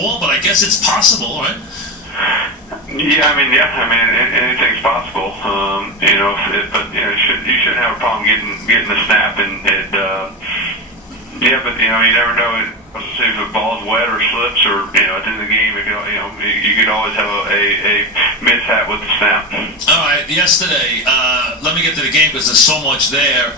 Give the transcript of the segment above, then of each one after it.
ball, but I guess it's possible, right? Yeah, anything's possible. But you shouldn't have a problem getting the snap, but you never know. If the ball's wet or slips, or at the end of the game, you could always have a mishap with the snap. All right, yesterday, let me get to the game because there's so much there.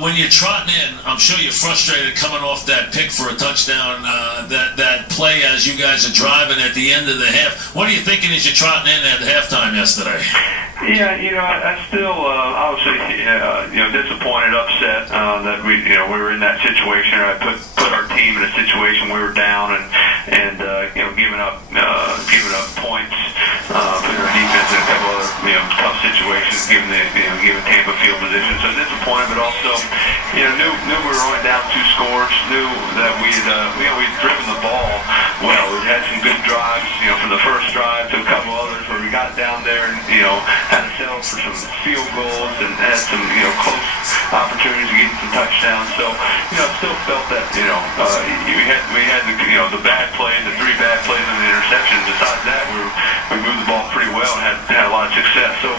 When you're trotting in, I'm sure you're frustrated coming off that pick for a touchdown, that play as you guys are driving at the end of the half. What are you thinking as you're trotting in at halftime yesterday? Yeah, I still obviously disappointed, upset that we were in that situation. I put our team in a situation we were down and giving up points, putting our defense in a couple other tough situations, given Tampa field position. So disappointed, but also knew we were only down 2 scores. Knew that we'd driven the ball well. We had some good drives, from the first drive to a couple others where we got down there and had to settle for some field goals and had some close opportunities to get some touchdowns. So still felt that we had the bad plays, the 3 bad plays and the interception. Besides that, we moved the ball pretty well and had a lot of success. So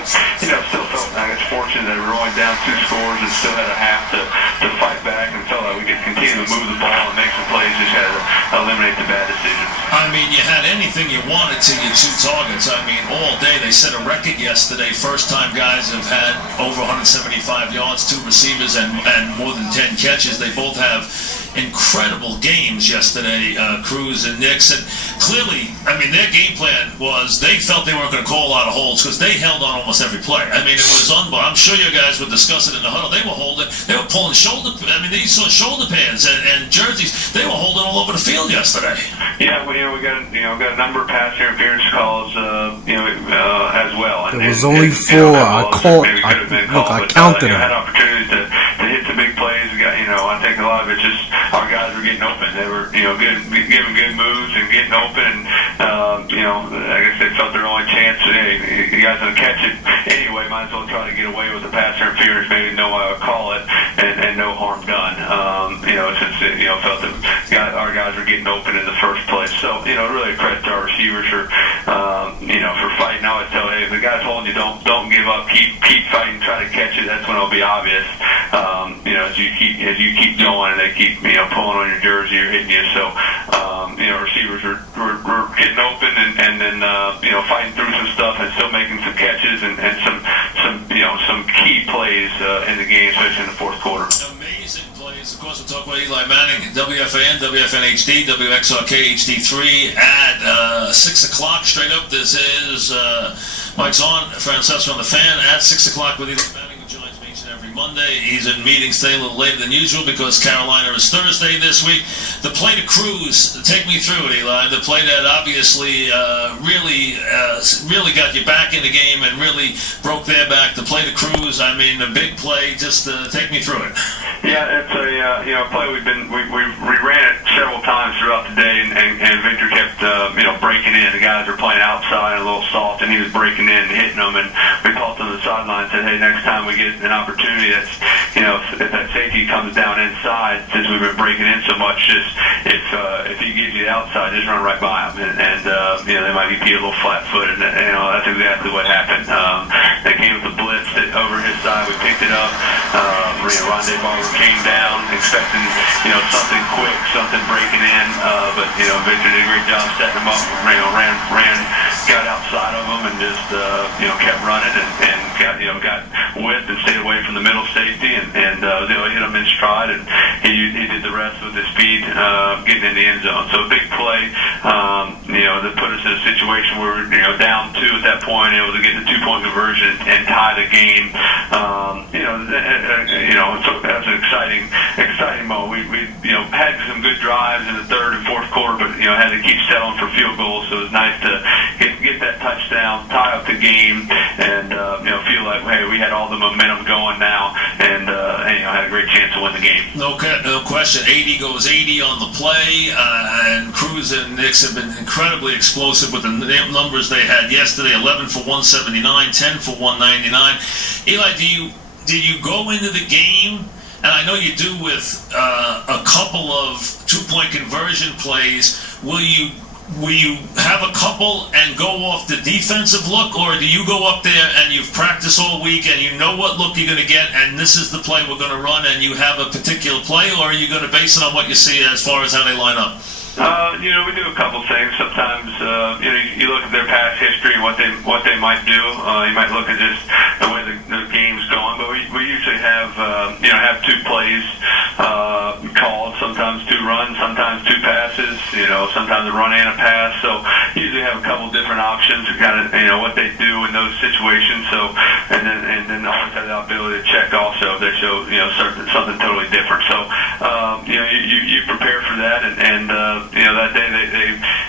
still felt I guess fortunate that we were only down 2 scores and still had a half to fight back, and felt like we could continue to move the ball and make some plays. Just had to eliminate the bad decisions. You had anything you wanted to your 2 targets. All day they set a record yesterday. First time guys have had over 175 yards, 2 receivers, and more than 10 catches. They both have incredible games yesterday, Cruz and Nix. And clearly, their game plan was they felt they weren't going to call a lot of holds because they held on almost every play. It was unbelievable. I'm sure you guys would discuss it in the huddle. They were holding. They were pulling they saw shoulder pads and jerseys. They were holding all over the field yesterday. Yeah, we got a number of pass interference calls, as well. There was only 4. I counted them. Had opportunities to hit some big plays. I think a lot of it just our guys were getting open. They were giving good moves and getting open, and I guess they felt their only chance. Hey, you guys gonna catch it anyway? Might as well try to get away with the pass interference. Maybe know I would call it, and no harm done. Since felt that our guys were getting open in the first place. So really a credit to our receivers for fighting. I always tell, hey, if the guy's holding you, don't give up. Keep fighting. Try to catch it. That's when it'll be obvious. As you keep going and they keep pulling on your jersey or hitting you. So receivers were getting open and then fighting through some stuff and still making some catches and some key plays in the game, especially in the fourth quarter. Amazing plays. Of course, we'll talk about Eli Manning, WFAN, WFN HD, WXRK HD3 at 6 o'clock. Straight up, this is Mike's on, Francesco on the Fan at 6 o'clock with Eli Manning, who joins me each and every Monday. He's in meetings today a little later than usual because Carolina is Thursday this week. The play to Cruz, take me through it, Eli. The play that obviously really got you back in the game and really broke their back. The play to Cruz, a big play. Just take me through it. Yeah, it's a play we ran it several times throughout the day, and Victor kept breaking in. The guys were playing outside a little soft, and he was breaking in and hitting them. And we called on the sideline and said, hey, next time we get an opportunity, that's if that safety comes down inside, since we've been breaking in so much, just if he gives you the outside, just run right by him, and they might be a little flat-footed. That's exactly what happened. They came with the blitz over his side. We picked it up. Rondé Barber came down expecting something quick, something breaking in, but Victor did a great job setting him up. Got outside of him and just kept running and got width and stayed away from the middle safety and hit him in stride, and he did the rest with his speed getting in the end zone. So a big play that put us in a situation where we were down 2 at that point, able to get the 2-point conversion and tie the game. So that's an exciting moment. We had some good drives in the third and fourth quarter, but had to keep settling for field goals. So it was nice to get that touchdown, tie up the game, and feel like, hey, we had all the momentum going now, and had a great chance to win the game. No question. 80 goes 80 on the play, and Cruz and Nix have been incredibly explosive with the numbers they had yesterday. 11 for 179, 10 for 199. Eli, did you go into the game? And I know you do with a couple of 2-point conversion plays. Will you will you have a couple and go off the defensive look, or do you go up there and you've practiced all week and you know what look you're going to get and this is the play we're going to run and you have a particular play, or are you going to base it on what you see as far as how they line up? We do a couple things. Sometimes, you look at their past history and what they might do. You might look at just the way the game's going, but we usually have two plays called. Sometimes two runs, sometimes two passes. Sometimes a run and a pass. So usually have a couple different options, kind of what they do in those situations. So and then always have the ability to check also if they show something totally different. So you prepare for that and that day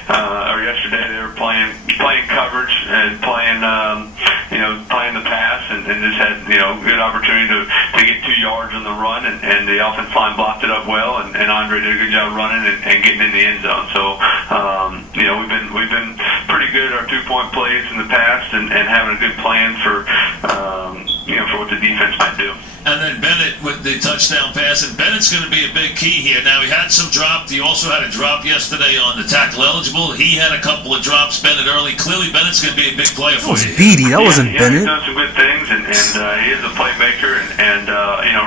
or yesterday they were playing coverage and playing the pass and just had good opportunity to get 2 yards on the run and the offensive line blocked it up well and Andre did a good job running and getting in the end zone. So we've been pretty good at our 2-point plays in the past and having a good plan for what the defense might do. And then Bennett with the touchdown pass, and Bennett's going to be a big key here. Now, he had some drop. He also had a drop yesterday on the tackle eligible. He had a couple of drops, Bennett early. Clearly, Bennett's going to be a big player for you. That was Beatty. That wasn't Bennett. He's done some good things, and he is a playmaker, and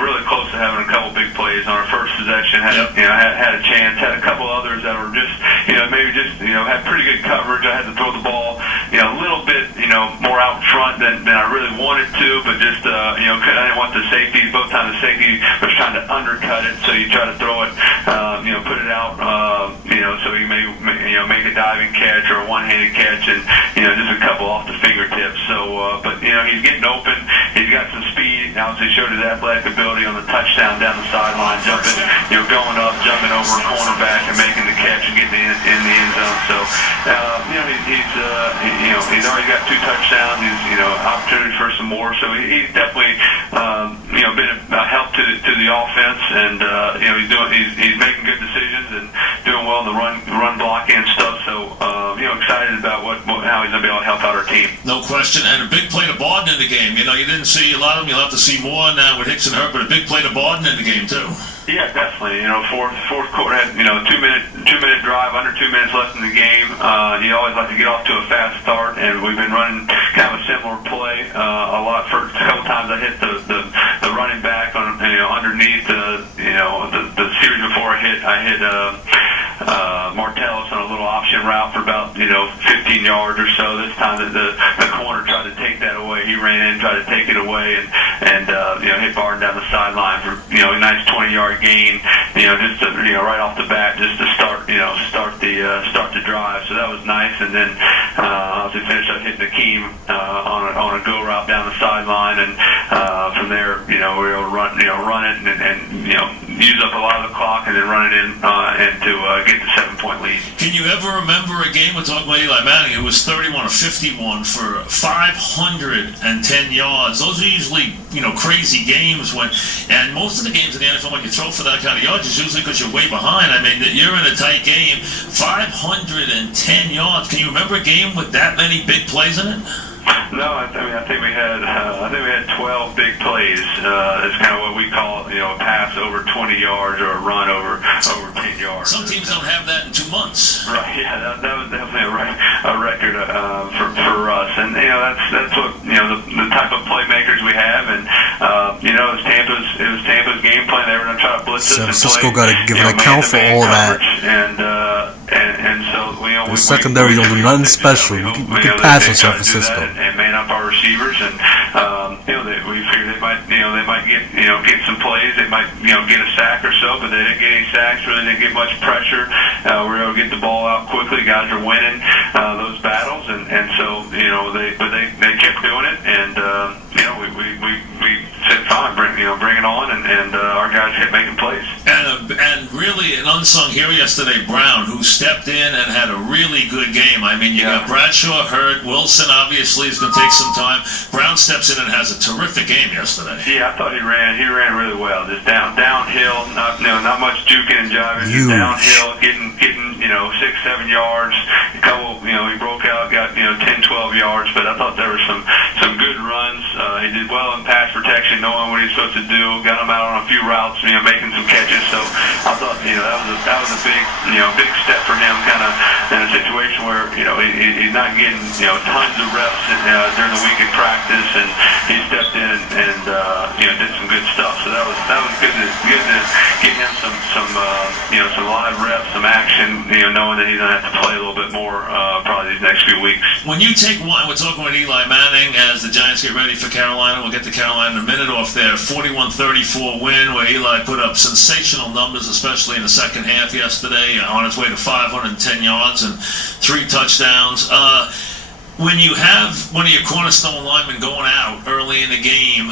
really close to having a couple big plays on our first possession. Had a chance. Had a couple others that were just, had pretty good coverage. I had to throw the ball, a little bit, more out front than I really wanted to, but just, I didn't want the safety. Both times the safety was trying to undercut it, so you try to throw it, put it out, so he may make a diving catch or a one-handed catch, and just a couple off the fingertips. So, but he's getting open. He's got some speed. Obviously, showed his athletic ability on the touchdown down the sideline, jumping, going up, jumping over a cornerback, and making the catch and getting in the end zone. So, he's already got 2 touchdowns. He's opportunity for some more. So he's definitely been a help to the offense, and he's making good decisions and doing well in the run blocking and stuff. So excited about how he's going to be able to help out our team. No question, and a big play to Barden in the game. You didn't see a lot of them. You'll have to see more now with Hicks and Hurt, but a big play to Barden in the game too. Yeah, definitely. Fourth quarter had 2-minute drive, under 2 minutes left in the game. You always like to get off to a fast start, and we've been running kind of a similar play a lot. For a couple times, I hit the running back on underneath the series before I hit Martellus on a little option route for about 15 yards or so. This time the corner tried to take that away. He ran in, tried to take it away, and hit Barden down the sideline for a nice 20-yard gain. Just to, right off the bat, just to start the drive. So that was nice. And then obviously finished up hitting Akeem on a go route down the sideline, and from there we were able to run it and use up a lot of the clock and then run it in and to get the 7-point lead. Can you ever remember a game, we're talking about Eli Manning, it was 31 or 51 for 510 yards. Those are usually, crazy games and most of the games in the NFL when you throw for that kind of yards is usually because you're way behind. I mean, you're in a tight game. 510 yards. Can you remember a game with that many big plays in it? No, I think we had 12 big plays. It's kind of what we call a pass over 20 yards or a run over 10 yards. Some teams don't have that in 2 months. Right. Yeah, that was definitely a record for us, and that's what the type of playmakers we have, and it was Tampa's game plan. They were going to try to blitz us. San Francisco got to give an account for all that. And so the secondary don't do nothing special. You can pass on San Francisco. And man up our receivers, and we figured they might get some plays. They might get a sack or so, but they didn't get any sacks. Really didn't get much pressure. We were able to get the ball out quickly. Guys are winning those battles, and so they kept doing it, and we said fine, bring it on, and our guys kept making plays. And really an unsung hero yesterday, Brown, who stepped in and had a really good game. I mean, you got Bradshaw hurt. Wilson obviously is going to take some time. Brown steps in and has a terrific game yesterday. Yeah, I thought he ran really well. Just downhill, not much juking and jiving. Just downhill, getting 6-7 yards. A couple, he broke out, got 10-12 yards. But I thought there were some good runs. He did well in pass protection. action, knowing what he's supposed to do. Got him out on a few routes, making some catches. So I thought, that was a big step for him, kind of in a situation where he's not getting tons of reps during the week at practice, and he stepped in and did some good stuff. So that was good to get him some live reps, some action, knowing that he's going to have to play a little bit more probably these next few weeks. When you take one, we're talking with Eli Manning as the Giants get ready for Carolina. We'll get to Carolina in a minute off their 41-34 win where Eli put up sensational numbers, especially in the second half yesterday, on his way to 510 yards and 3 touchdowns. When you have one of your cornerstone linemen going out early in the game,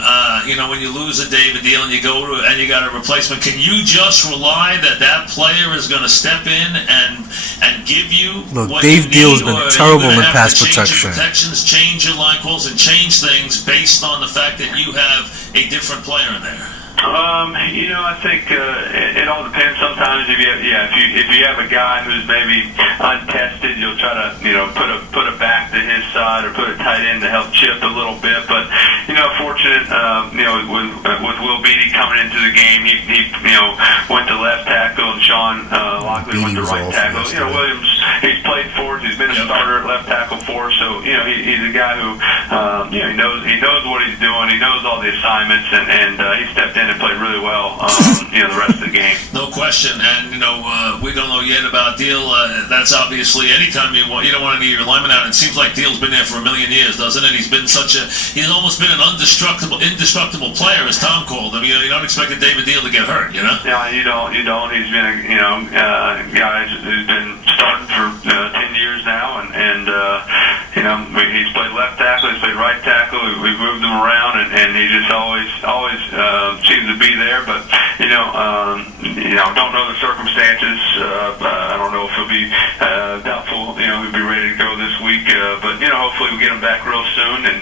when you lose a David Deal and you got a replacement, can you just rely that player is going to step in and give you what Dave you Deal's need, been terrible in pass protection. protection. Change your line calls, and change things based on the fact that you have a different player in there? I think it all depends. Sometimes if you have a guy who's maybe untested, you'll try to put a back to his side or put a tight end to help chip a little bit. But fortunate with Will Beatty coming into the game, he went to left tackle, and Sean Locklear went to right tackle. Williams, he's played for us. He's been a starter at left tackle for us. So he's a guy who he knows what he's doing. He knows all the assignments, and he stepped in and played really well, the rest of the game. No question, and we don't know yet about Deal. That's obviously anytime you don't want any of your linemen out. It seems like Deal's been there for a million years, doesn't it? He's almost been an indestructible player, as Tom called him. You don't expect a David Deal to get hurt, Yeah, you don't. He's been a guy who's been starting for 10 years now, and he's played left tackle, he's played right tackle. We've moved him around, and he just always seems to be there, but don't know the circumstances. I don't know if he'll be doubtful. He'll be ready to go this week, but hopefully we'll get him back real soon, and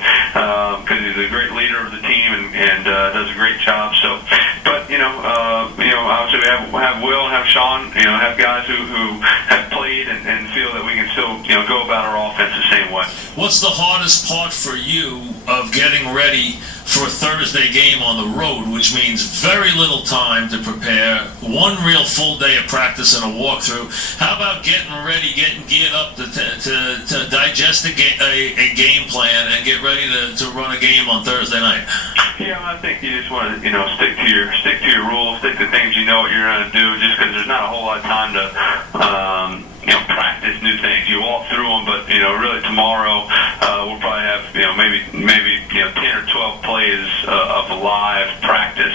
because he's a great leader of the team and does a great job. So, but obviously we have Will, have Sean, have guys who have played and feel that we can still go about our offense the same way. What's the hardest part for you of getting ready for a Thursday game on the road, which means very little time to prepare, one real full day of practice and a walkthrough? How about getting ready, getting geared up to digest a game plan and get ready to run a game on Thursday night? Yeah, I think you just want to stick to your rules, stick to things you know what you're going to do, just because there's not a whole lot of time to practice new things. You walk through them, but really tomorrow we'll probably have maybe 10 or 12 plays of live practice.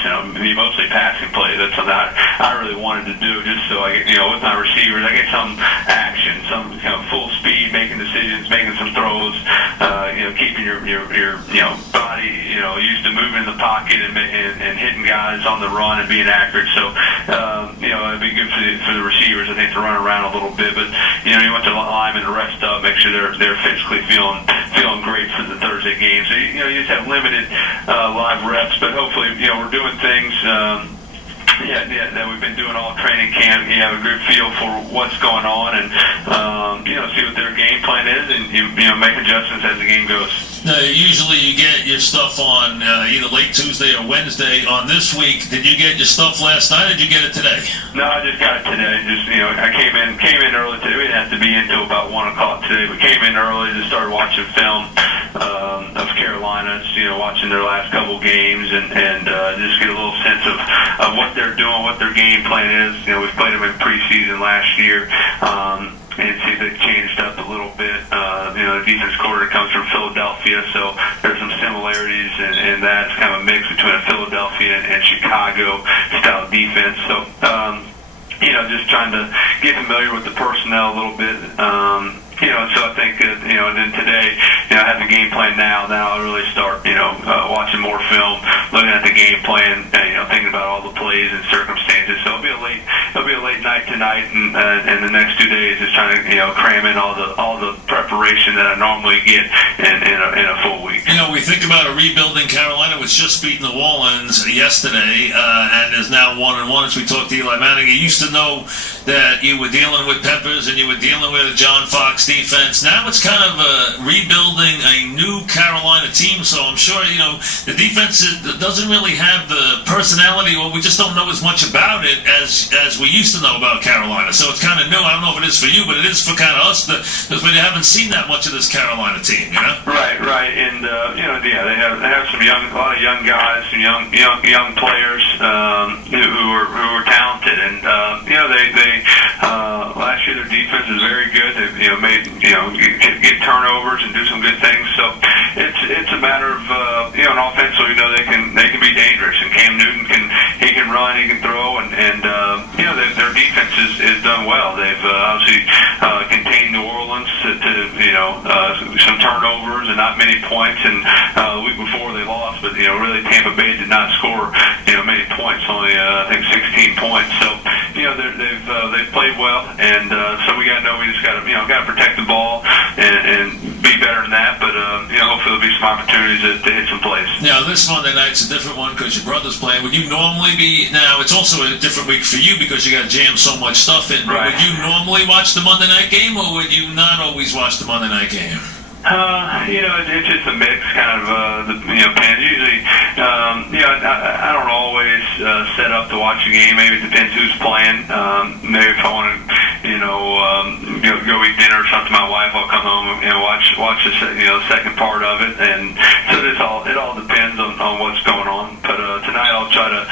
Mostly passing plays. That's something I really wanted to do, just so I get with my receivers, I get some action, some full speed, making decisions, making some throws, keeping your body used to moving in the pocket and hitting guys on the run and being accurate. So it'd be good for the receivers, I think, to run around a little bit. But you want the linemen to rest up, make sure they're physically feeling great for the Thursday game. So you just have limited live reps, but hopefully we're doing things. That we've been doing all training camp. You have a good feel for what's going on, and see what their game plan is, and make adjustments as the game goes. Usually you get your stuff on either late Tuesday or Wednesday. On this week, did you get your stuff last night, or did you get it today? No, I just got it today. I came in early today. We didn't have to be in until about 1 o'clock today. We came in early, just started watching film of Carolina, watching their last couple games, and just get a little sense of what they're doing, what their game plan is. We've played them in preseason last year. And see if they've changed up a little bit. The defense coordinator comes from Philadelphia, so there's some similarities, and that's kind of a mix between a Philadelphia and Chicago style defense. So, just trying to get familiar with the personnel a little bit. So I think that, and then today, I have the game plan now. Now I'll really start, watching more film, looking at the game plan, thinking about all the plays and circumstances. So it'll be a late night tonight, and the next 2 days is trying to, cram in all the preparation that I normally get in a full week. We think about a rebuilding Carolina, which just beat New Orleans yesterday, and is now 1-1. As we talked to Eli Manning, you used to know that you were dealing with Peppers and you were dealing with a John Fox defense. Now it's kind of a rebuild building a new Carolina team, so I'm sure, the defense doesn't really have the personality, or we just don't know as much about it as we used to know about Carolina. So it's kind of new. I don't know if it is for you, but it is for kind of us, because we haven't seen that much of this Carolina team, Right, and they have a lot of young guys, some young players who are talented, and they last year their defense is very good. They've made get turnovers and do some good things. So it's a matter of and offensively, they can be dangerous. And Cam Newton can run, he can throw, and their defense is done well. They've obviously contained New Orleans to some turnovers and not many points. And the week before they lost, but really Tampa Bay did not score many points, only I think 16 points. So they've played well, and so we just got to protect the ball and be better than that. But hopefully there'll be some opportunities to hit some plays. Now this Monday night's a different one because your brother's playing. Would you normally be? Now it's also a different week for you because you got to jam so much stuff in. Right. Would you normally watch the Monday night game, or would you not always watch the Monday night game? It's just a mix, kind of, depends. Usually, I don't always set up to watch a game. Maybe it depends who's playing. Maybe if I want to, go eat dinner or something, my wife will come home and watch the second part of it. And so it all depends on what's going on. But tonight I'll try to.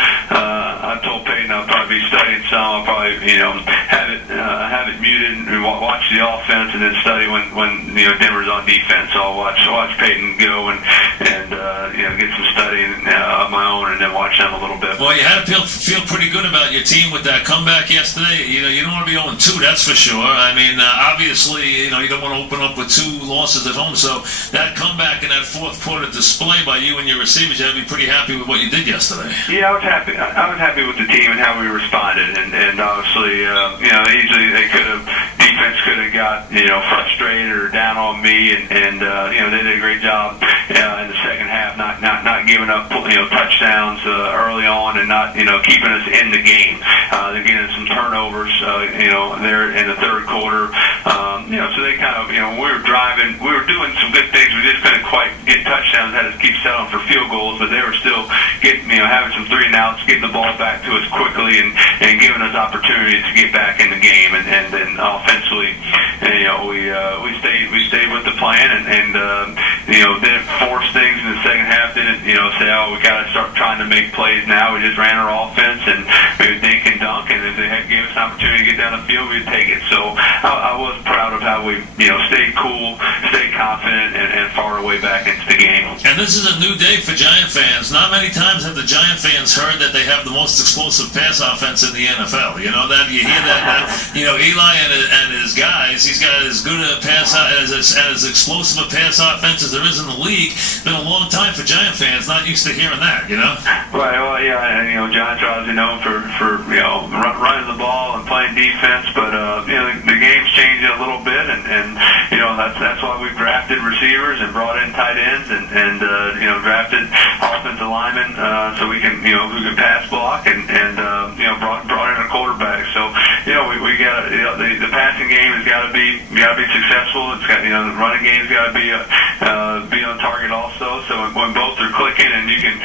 I told Peyton I'll probably be studying some. I'll probably have it muted and watch the offense, and then study when Denver's on defense. So I'll watch Peyton go and get some studying of my own, and then watch them a little bit. Well, you had to feel pretty good about your team with that comeback yesterday. You don't want to be 0-2, that's for sure. I mean, obviously, you don't want to open up with 2 losses at home. So that comeback and that fourth quarter display by you and your receivers, you had to be pretty happy with what you did yesterday. Yeah, I was happy. I was happy with the team and how we responded, and obviously, easily defense could have got frustrated or down on me, and they did a great job in the second half, not giving up touchdowns early on, and not keeping us in the game. They're getting some turnovers there in the third quarter. So they kind of we were driving, we were doing some good things. We just couldn't quite get touchdowns. Had to keep settling for field goals, but they were still getting having some 3 and outs, getting the ball back to us quickly, and giving us opportunities to get back in the game. And then offensively, we stayed with the plan, and didn't force things in the second half. Didn't say, we got to start trying to make plays now. We just ran our offense and maybe dink and dunk, and if they gave us an opportunity to get down the field, we'd take it. So I was proud of how we stayed cool, stayed confident, and fought our way back into the game. And this is a new day for Giant fans. Not many times have the Giant fans heard that they have the most explosive pass offense in the NFL. You hear that now. Eli and his guys, he's got as good a pass as explosive a pass offense as there is in the league. It's been a long time for Giant fans, not used to hearing that, Right, well, yeah, and, Giants are obviously known for running the ball and playing defense, but, the game's changing a little bit, and that's why we've drafted receivers and brought in tight ends and drafted offensive linemen, so we can, who can pass block, and brought in a quarterback. So, we got the passing game has got to be successful. It's got, the running game's got to be on target also. So when both are clicking and you can